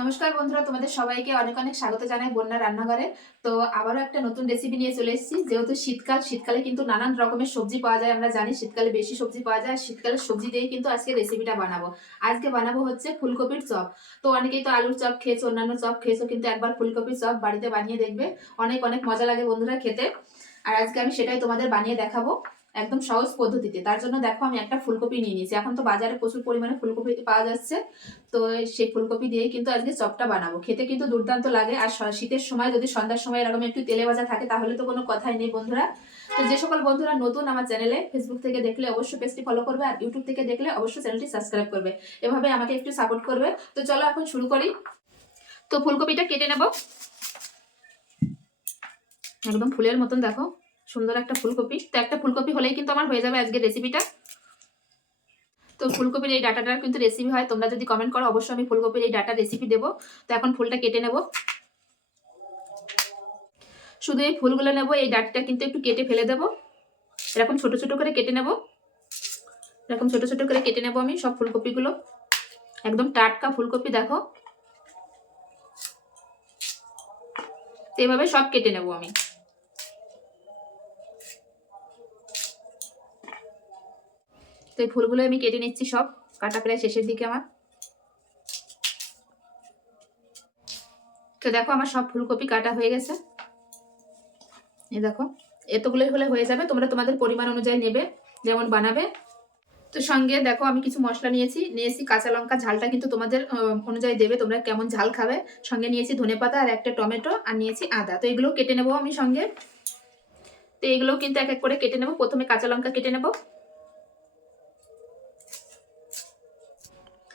নমস্কার বন্ধুরা, তোমাদের সবাইকে অনেক অনেক স্বাগত জানাই বন্যা রান্নাঘরে। তো আবারও একটা নতুন রেসিপি নিয়ে চলে এসেছি। যেহেতু শীতকাল, শীতকালে কিন্তু নানান রকমের সবজি পাওয়া যায়, আমরা জানি শীতকালে বেশি সবজি পাওয়া যায় আর শীতকালে সবজি দিয়ে কিন্তু আজকে রেসিপিটা বানাবো। আজকে বানাবো হচ্ছে ফুলকপির চপ। তো অনেকেই তো আলুর চপ খেয়েছো, অন্যান্য চপ খেয়েছো, কিন্তু একবার ফুলকপির চপ বাড়িতে বানিয়ে দেখবে। অনেক অনেক মজা লাগে বন্ধুরা খেতে। আর আজকে আমি সেটাই তোমাদের বানিয়ে দেখাবো। একদম সহজ পদ্ধতিতে। তার জন্য দেখো আমি একটা ফুলকপি নিয়ে নিয়েছি। এখন তো বাজারে প্রচুর পরিমাণে ফুলকপি পাওয়া যাচ্ছে। তো সেই ফুলকপি দিয়েই কিন্তু আজকে চপটা বানাবো। খেতে কিন্তু দুর্দান্ত লাগে। আর শীতের সময় যদি সন্ধ্যার সময় এরকম একটু তেলে ভাজা থাকে, তাহলে তো কোনো কথাই নেই বন্ধুরা। তো যে সকল বন্ধুরা নতুন আমার চ্যানেলে ফেসবুক থেকে দেখলে অবশ্যই পেজটি ফলো করবে আর ইউটিউব থেকে দেখলে অবশ্যই চ্যানেলটি সাবস্ক্রাইব করবে। এভাবে আমাকে একটু সাপোর্ট করবে। তো চলো এখন শুরু করি। তো ফুলকপিটা কেটে নেব। একদম ফুলের মতন দেখো। সুন্দর একটা ফুলকপি। তো একটা ফুলকপি হলেই কিন্তু আমার হয়ে যাবে আজকে রেসিপিটা তো ফুলকপির এই ডাটাটার কিন্তু রেসিপি হয়। তোমরা যদি কমেন্ট করো, অবশ্যই আমি ফুলকপির এই ডাটা রেসিপি দেবো। তো এখন ফুলটা কেটে নেব। শুধু এই ফুলগুলো নেব, এই ডাটাটা কিন্তু একটু কেটে ফেলে দেব। এরকম ছোট ছোট করে কেটে নেব। এরকম ছোট ছোট করে কেটে নেব আমি সব ফুলকপিগুলো। একদম টাটকা ফুলকপি, দেখো। তো এভাবে সব কেটে নেব আমি। তো এই ফুলগুলো আমি কেটে নিচ্ছি সব। কাটা প্রায় শেষের দিকে আমার। তো দেখো আমার সব ফুলকপি কাটা হয়ে গেছে। এই দেখো, এতগুলোই হলে হয়ে যাবে। তোমরা তোমাদের পরিমাণ অনুযায়ী নেবে, যেমন বানাবে। তো সঙ্গে দেখো, আমি কিছু মশলা নিয়েছি। নিয়েছি কাঁচা লঙ্কা, ঝালটা কিন্তু তোমাদের অনুযায়ী দেবে। তোমরা কেমন ঝাল খাবে। সঙ্গে নিয়েছি ধনেপাতা আর একটা টমেটো আর নিয়েছি আদা। তো এগুলো কেটে নেব আমি সঙ্গে। তো এগুলো কিন্তু এক এক করে কেটে নেব। প্রথমে কাঁচা লঙ্কা কেটে নেব।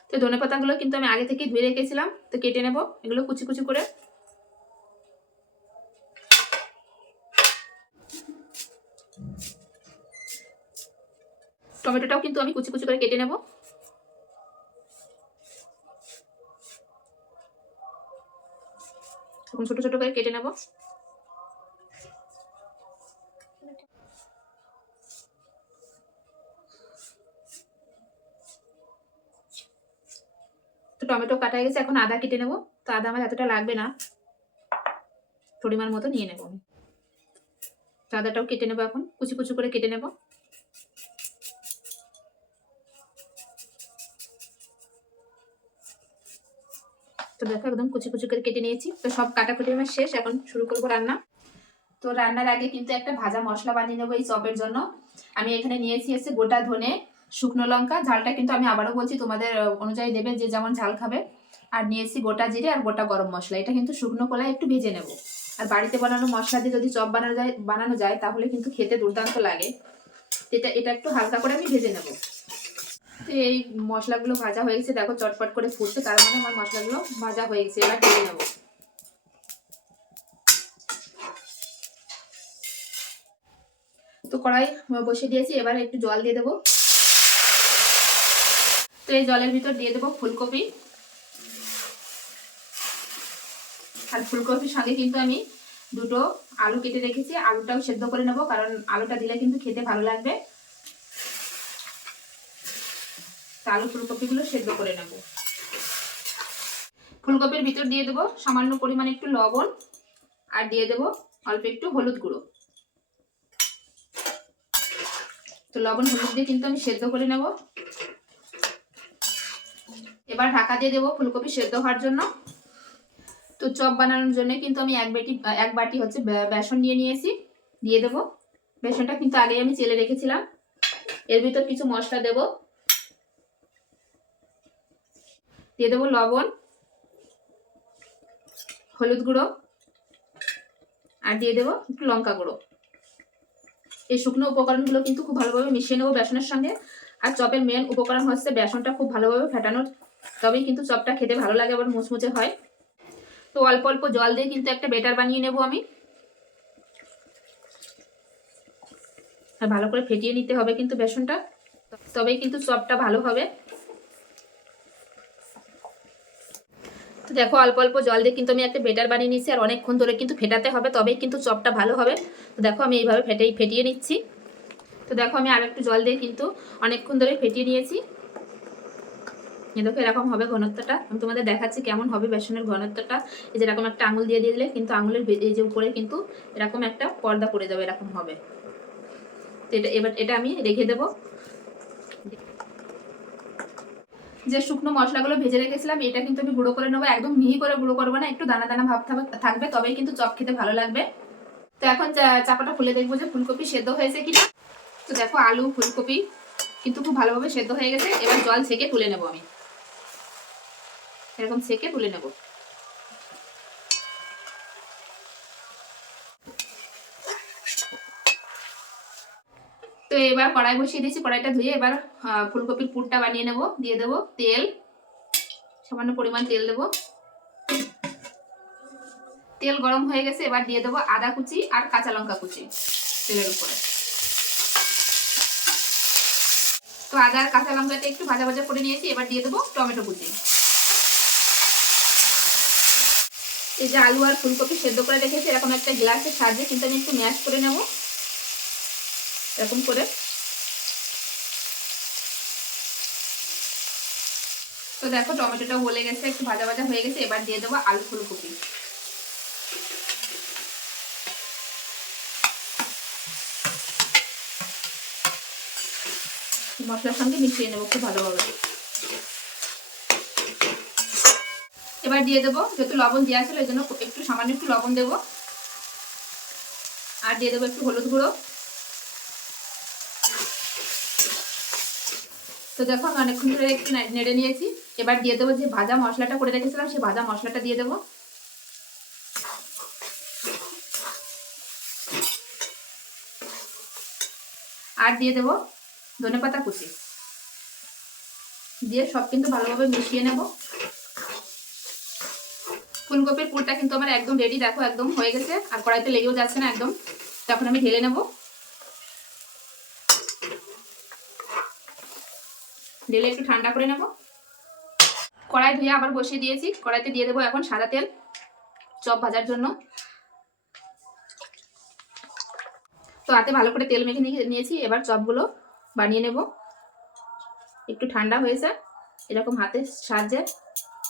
তো ধনে পাতাগুলো কিন্তু আমি আগে থেকে ধুয়ে রেখেছিলাম, তো কেটে নেব, এগুলো কুচি কুচি করে। টমেটোটাও কিন্তু আমি কুচি কুচি করে কেটে নেব। ছোট ছোট করে কেটে নেব। টমেটো কাটা গেছে, এখন আদা কেটে নেব। তো আদা আমার এতটা লাগবে না। পরিমাণ মতো নিয়ে নেব আমি। তো আদাটাও কেটে নেব এখন। কুচি কুচি করে কেটে নেব। তো দেখো একদম কুচি কুচি করে কেটে নিয়েছি। তো সব কাটাকুটি আমার শেষ, এখন শুরু করব রান্না। তো রান্নার আগে কিন্তু একটা ভাজা মশলা বানিয়ে নেব এই চপের জন্য। আমি এখানে নিয়েছি এসে গোটা ধনে শুকনো লঙ্কা, ঝালটা কিন্তু আমি আবারও বলছি, তোমাদের অনুযায়ী দেবে যে যেমন ঝাল খাবে। আর নিয়েছি গোটা জিরে আর গোটা গরম মশলা। এটা কিন্তু শুকনো কলায় একটু ভেজে নেব। আর বাড়িতে বানানো মশলা দিয়ে যদি চপ বানানো যায় বানানো যায়, তাহলে কিন্তু খেতে দুর্দান্ত লাগে। এটা এটা একটু হালকা করে আমি ভেজে নেব। তো এই মশলাগুলো ভাজা হয়ে গেছে। দেখো চটপট করে ফুটছে, তার মানে আমার মশলাগুলো ভাজা হয়ে গেছে। এবার ভেজে নেব। তো কড়াই বসে দিয়েছি। এবার একটু জল দিয়ে দেবো। তো এই জলের ভিতর দিয়ে দেবো ফুলকপি। আর ফুলকপির সঙ্গে কিন্তু আমি দুটো আলু কেটে রেখেছি, আলুটাও সেদ্ধ করে নেব, কারণ আলুটা দিলে কিন্তু খেতে ভালো লাগবে। আলু ফুলকপিগুলো সেদ্ধ করে নেব। ফুলকপির ভিতর দিয়ে দেবো সামান্য পরিমাণে একটু লবণ, আর দিয়ে দেবো অল্প একটু হলুদ গুঁড়ো। তো লবণ হলুদ দিয়ে কিন্তু আমি সেদ্ধ করে নেব। এবার ঢাকা দিয়ে দেবো ফুলকপি সেদ্ধ হওয়ার জন্য। তো চপ বানানোর জন্য কিন্তু আমি এক বাটি এক বাটি হচ্ছে বেসন নিয়ে নিয়েছি, দিয়ে দেবো। বেসনটা কিন্তু আগেই আমি চেলে রেখেছিলাম। এর ভিতর কিছু মশলা দেব। দিয়ে দেবো লবণ, হলুদ গুঁড়ো, আর দিয়ে দেবো একটু লঙ্কা গুঁড়ো। এই শুকনো উপকরণগুলো কিন্তু খুব ভালোভাবে মিশিয়ে নেব বেসনের সঙ্গে। আর চপের মেন উপকরণ হচ্ছে বেসনটা খুব ভালোভাবে ফেটানোর তবেই কিন্তু চপটা খেতে ভালো লাগে আবার মুচমুচে হয়। তো অল্প অল্প জল দিয়ে কিন্তু একটা বেটার বানিয়ে নেব আমি। আর ভালো করে ফেটিয়ে নিতে হবে কিন্তু বেসনটা। তবেই কিন্তু চপটা ভালো হবে। তো দেখো, অল্প অল্প জল দিয়ে কিন্তু আমি একটা বেটার বানিয়ে নিচ্ছি আর অনেকক্ষণ ধরে কিন্তু ফেটাতে হবে, তবেই কিন্তু চপটা ভালো হবে। তো দেখো, আমি এইভাবে ফেটেই, ফেটিয়ে নিচ্ছি। তো দেখো, আমি আর একটু জল দিয়ে কিন্তু অনেকক্ষণ ধরে ফেটিয়ে নিয়েছি। দেখো, এরকম হবে ঘনত্বটা। আমি তোমাদের দেখাচ্ছি কেমন হবে বেসনের ঘনত্বটা। এই যে এরকম একটা আঙুল দিয়ে দিয়ে দিলে কিন্তু আঙুলের এই যে উপরে কিন্তু এরকম একটা পর্দা পড়ে যাবে, এরকম হবে। তো এটা এবার এটা আমি রেখে দেবো। যে শুকনো মশলাগুলো ভেজে রেখেছিলাম, এটা কিন্তু আমি গুঁড়ো করে নেব। একদম মিহি করে গুঁড়ো করব না, একটু দানা দানা ভাব থাকবে- তবেই কিন্তু চপ খেতে ভালো লাগবে। তো এখন চাপাটা খুলে দেখব যে ফুলকপি সেদ্ধ হয়েছে কিনা। তো দেখো, আলু, ফুলকপি কিন্তু খুব ভালোভাবে সেদ্ধ হয়ে গেছে। এবার জল ছেঁকে তুলে নেব আমি। এরকম ছেঁকে তুলে নেব। তো এবার কড়াই বসিয়ে দিয়েছি, কড়াইটা ধুয়ে এবার ফুলকপির পুরটা বানিয়ে নেব, দিয়ে দেবো তেল। সামান্য পরিমাণ তেল দেবো। তেল গরম হয়ে গেছে, এবার দিয়ে দেবো আদা কুচি আর কাঁচা লঙ্কা কুচি তেলের উপরে। তো আদা আর কাঁচা লঙ্কাটা একটু ভাজা ভাজা করে নিয়েছি, এবার দিয়ে দেবো টমেটো কুচি। এই যে আলু আর ফুলকপি সেদ্ধ করে রেখেছি, এরকম একটা গ্লাসের সাহায্যে কিন্তু আমি একটু ম্যাশ করে নেব। এরকম করে। তো দেখো, টমেটোটা গলে গেছে, একটু ভাজা ভাজা হয়ে গেছে, এবার দিয়ে দেবো আলু ফুলকপি। মশলার সঙ্গে মিশিয়ে নেব খুব ভালোভাবে। এবার দিয়ে দেবো, যেহেতু লবণ দেওয়া ছিল এই জন্য একটু সামান্য একটু লবণ দেবো। আর দিয়ে দেবো একটু হলুদ গুঁড়ো। তো দেখো, আমি অনেকক্ষণ ধরে একটু নেড়ে নিয়েছি। এবার দিয়ে দেবো যে ভাজা মশলাটা করে রেখেছিলাম, সেই ভাজা মশলাটা দিয়ে দেবো। আর দিয়ে দেবো ধনেপাতা কুচি। দিয়ে সব কিন্তু ভালোভাবে মিশিয়ে নেব। ফুলকপির পুরটা কিন্তু আমার একদম রেডি দেখো একদম হয়ে গেছে। আর কড়াইতে লেগেও যাচ্ছে না একদম। তখন আমি ঢেলে নেব। ঢেলে একটু ঠান্ডা করে নেব। কড়াই ধুয়ে আবার বসিয়ে দিয়েছি। কড়াইতে দিয়ে দেবো এখন সাদা তেল, চপ ভাজার জন্য। তো হাতে ভালো করে তেল মেখে নিয়েছি। এবার চপগুলো বানিয়ে নেব। একটু ঠান্ডা হয়েছে, এরকম হাতের সাহায্যে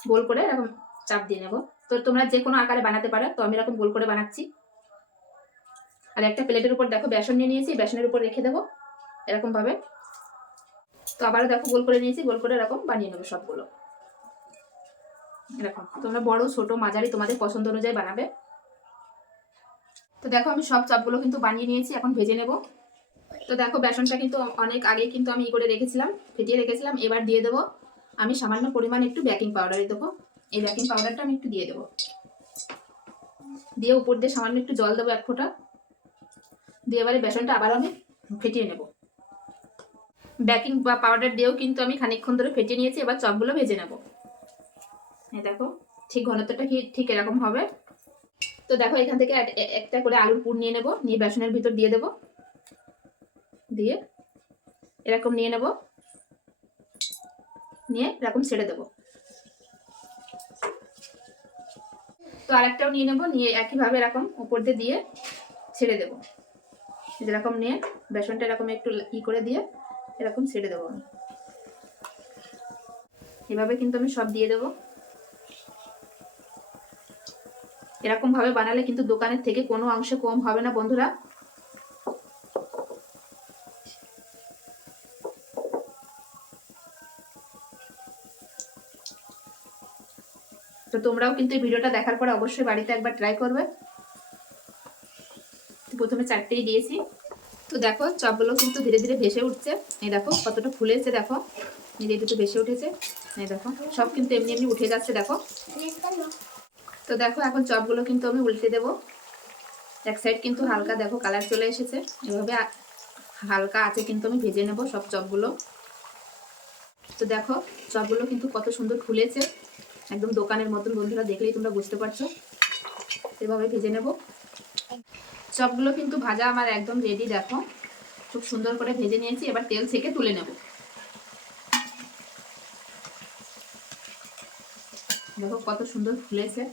গোল করে এরকম চাপ দিয়ে নেব। তো তোমরা যে কোনো আকারে বানাতে পারো। তো আমি এরকম গোল করে বানাচ্ছি। আর একটা প্লেটের উপর দেখো বেসন নিয়ে নিয়েছি, বেসনের উপর রেখে দেবো এরকমভাবে। তো আবারও দেখো গোল করে নিয়েছি, গোল করে এরকম বানিয়ে নেব সবগুলো। এরকম, তোমরা বড়, ছোট, মাঝারি তোমাদের পছন্দ অনুযায়ী বানাবে। তো দেখো আমি সব চপগুলো কিন্তু বানিয়ে নিয়েছি, এখন ভেজে নেব। তো দেখো বেসনটা কিন্তু অনেক আগে কিন্তু আমি ই করে রেখেছিলাম, ফেটিয়ে রেখেছিলাম, এবার দিয়ে দেবো। আমি সামান্য পরিমাণ একটু বেকিং পাউডার দেবো এই বেকিং পাউডারটা আমি একটু দিয়ে দেবো। দিয়ে উপর দিয়ে সামান্য একটু জল দেবো এক ফোঁটা। দিয়ে এবারে বেসনটা আবার আমি ফেটিয়ে নেব। বেকিং পাউডার দিয়েও কিন্তু আমি খানিকক্ষণ ধরে ফেটিয়ে নিয়েছি, এবার চপগুলো ভেজে নেব। এই দেখো, ঠিক ঘনত্বটা কি ঠিক এরকম হবে? তো দেখো, এখান থেকে এক- একটা করে আলুর পুর নিয়ে নেব, নিয়ে বেসনের ভিতর দিয়ে দেব। দিয়ে এরকম নিয়ে নেব। নিয়ে এরকম ছেড়ে দেব। তো আরেকটাও নিয়ে নেব, নিয়ে একইভাবে এরকম উপর দিয়ে দিয়ে ছেড়ে দেবো। যেরকম নিয়ে বেসনটা এরকম একটু ই করে দিয়ে এরকম ছেড়ে দেবো আমি। এভাবে কিন্তু আমি সব দিয়ে দেবো। এরকমভাবে বানালে কিন্তু দোকানের থেকে কোনো অংশে কম হবে না বন্ধুরা। তোমরাও কিন্তু ভিডিওটা দেখার পরে অবশ্যই বাড়িতে একবার ট্রাই করবে। প্রথমে চারটেই দিয়েছি। তো দেখো, চপগুলো কিন্তু ধীরে ধীরে ভেসে উঠছে। এই দেখো, কতটা ফুলেছে, দেখো। নিজে দুটো ভেসে উঠেছে। এই দেখো, সব কিন্তু এমনি এমনি উঠে যাচ্ছে, দেখো। তো দেখো, এখন চপগুলো কিন্তু আমি উল্টে দেব। এক সাইড কিন্তু হালকা, দেখো কালার চলে এসেছে। এভাবে হালকা আছে কিন্তু আমি ভেজে নেব সব চপগুলো। তো দেখো, চপগুলো কিন্তু কত সুন্দর ফুলেছে। একদম দোকানের মতন বন্ধুরা, দেখলেই তোমরা বুঝতে পারছ। এভাবে ভেজে নেব। চপগুলো কিন্তু ভাজা আমার একদম রেডি দেখো। খুব সুন্দর করে ভেজে নিয়েছি, এবার তেল থেকে তুলে নেব। দেখো কত সুন্দর ফুলেছে।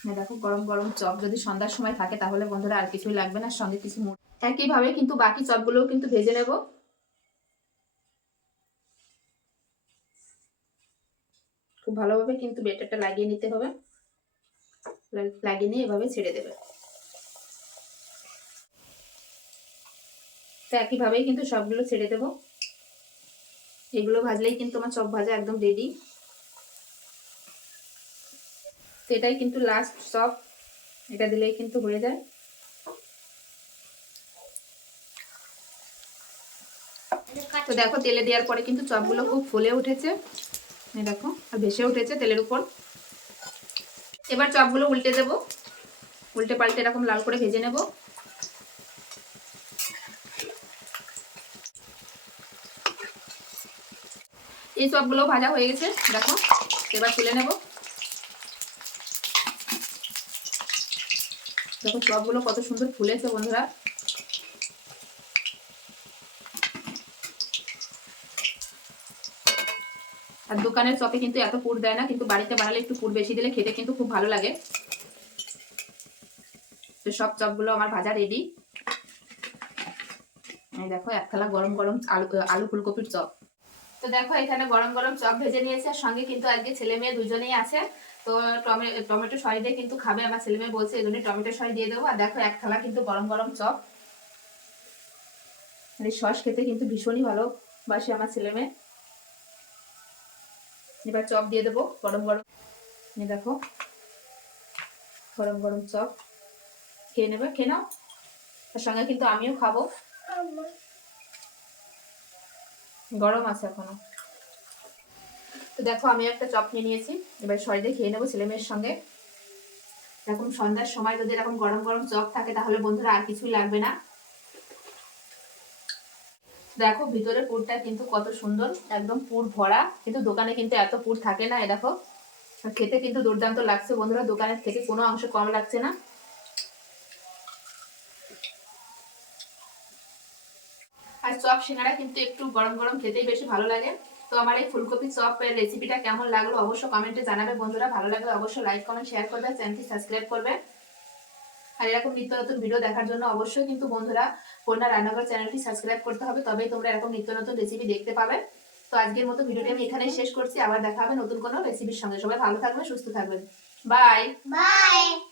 দেখো দেখো, গরম গরম চপ যদি সন্ধ্যার সময় থাকে, তাহলে বন্ধুরা আর কিছুই লাগবে না, সঙ্গে কিছু একইভাবে কিন্তু বাকি চপগুলোও কিন্তু ভেজে নেব। খুব ভালোভাবে কিন্তু বেটারটা লাগিয়ে নিতে হবে। লাগিয়ে নিয়ে এভাবে ছেড়ে দেবে। তো একইভাবেই কিন্তু সবগুলো ছেড়ে দেবো। এগুলো ভাজলেই কিন্তু আমার চপ ভাজা একদম রেডি তো এটাই কিন্তু লাস্ট সব এটা দিলেই কিন্তু হয়ে যায়। তো দেখো, তেলে দেওয়ার পরে কিন্তু চপগুলো খুব ফুলে উঠেছে। দেখো, আর ভেসে উঠেছে তেলের উপর। এবার চপগুলো উল্টে দেব। উল্টে পাল্টে এরকম লাল করে ভেজে নেব। এই চপগুলো ভাজা হয়ে গেছে। দেখো, এবার তুলে নেব। দেখো চপগুলো কত সুন্দর ফুলেছে বন্ধুরা। আর দোকানের চপে কিন্তু এত পুর দেয় না, কিন্তু বাড়িতে বানালে একটু পুর বেশি দিলে খেতে কিন্তু খুব ভালো লাগে। তো সব চপগুলো আমার ভাজা রেডি দেখো এক থালা গরম গরম আলু আলু ফুলকপির চপ। তো দেখো, এখানে গরম গরম চপ ভেজে নিয়েছে সঙ্গে কিন্তু আজকে ছেলে মেয়ে দুজনেই আছে। তো টমেটো সরি দিয়ে কিন্তু খাবে। আমার ছেলে মেয়ে বলছে এই জন্য টমেটো সরি দিয়ে দেবো। আর দেখো এক থালা কিন্তু গরম গরম চপ। এই সস খেতে কিন্তু ভীষণই ভালোবাসে আমার ছেলে মেয়ে। এবার চপ দিয়ে দেবো গরম গরম। এই দেখো গরম গরম চপ। খেয়ে নেবে খেয়ে নাও। তার সঙ্গে কিন্তু আমিও খাব। গরম আছে এখনও। তো দেখো, আমি একটা চপ নিয়ে নিয়েছি। এবার সরি খেয়ে নেব ছেলে মেয়ের সঙ্গে। এরকম সন্ধ্যার সময় যদি এরকম গরম গরম চপ থাকে, তাহলে বন্ধুরা আর কিছুই লাগবে না। দেখো, ভিতরে পুরটা কিন্তু কত সুন্দর, একদম পুর ভরা। কিন্তু দোকানে কিন্তু এত পুর থাকে না, এ দেখো। খেতে কিন্তু দুর্দান্ত লাগছে বন্ধুরা, দোকানের থেকে কোনো অংশ কম লাগছে না। চপ সিঙ্গারা কিন্তু একটু গরম গরম খেতেই বেশি ভালো লাগে। তো আমার এই ফুলকপি চপের রেসিপিটা কেমন লাগল অবশ্যই কমেন্টে জানাবে বন্ধুরা। ভালো লাগলে অবশ্যই লাইক কমেন্ট শেয়ার করবে চ্যানেলটি সাবস্ক্রাইব করবে। আর এরকম নিত্য নতুন ভিডিও দেখার জন্য অবশ্যই কিন্তু বন্ধুরা কন্যা রান্নাঘর চ্যানেলটি সাবস্ক্রাইব করতে হবে। তবেই তোমরা এরকম নিত্য নতুন রেসিপি দেখতে পাবে। তো আজকের মতো ভিডিওটি আমি এখানেই শেষ করছি। আবার দেখা হবে নতুন কোনো রেসিপির সঙ্গে। সবাই ভালো থাকবে সুস্থ থাকবেন। Bye Bye.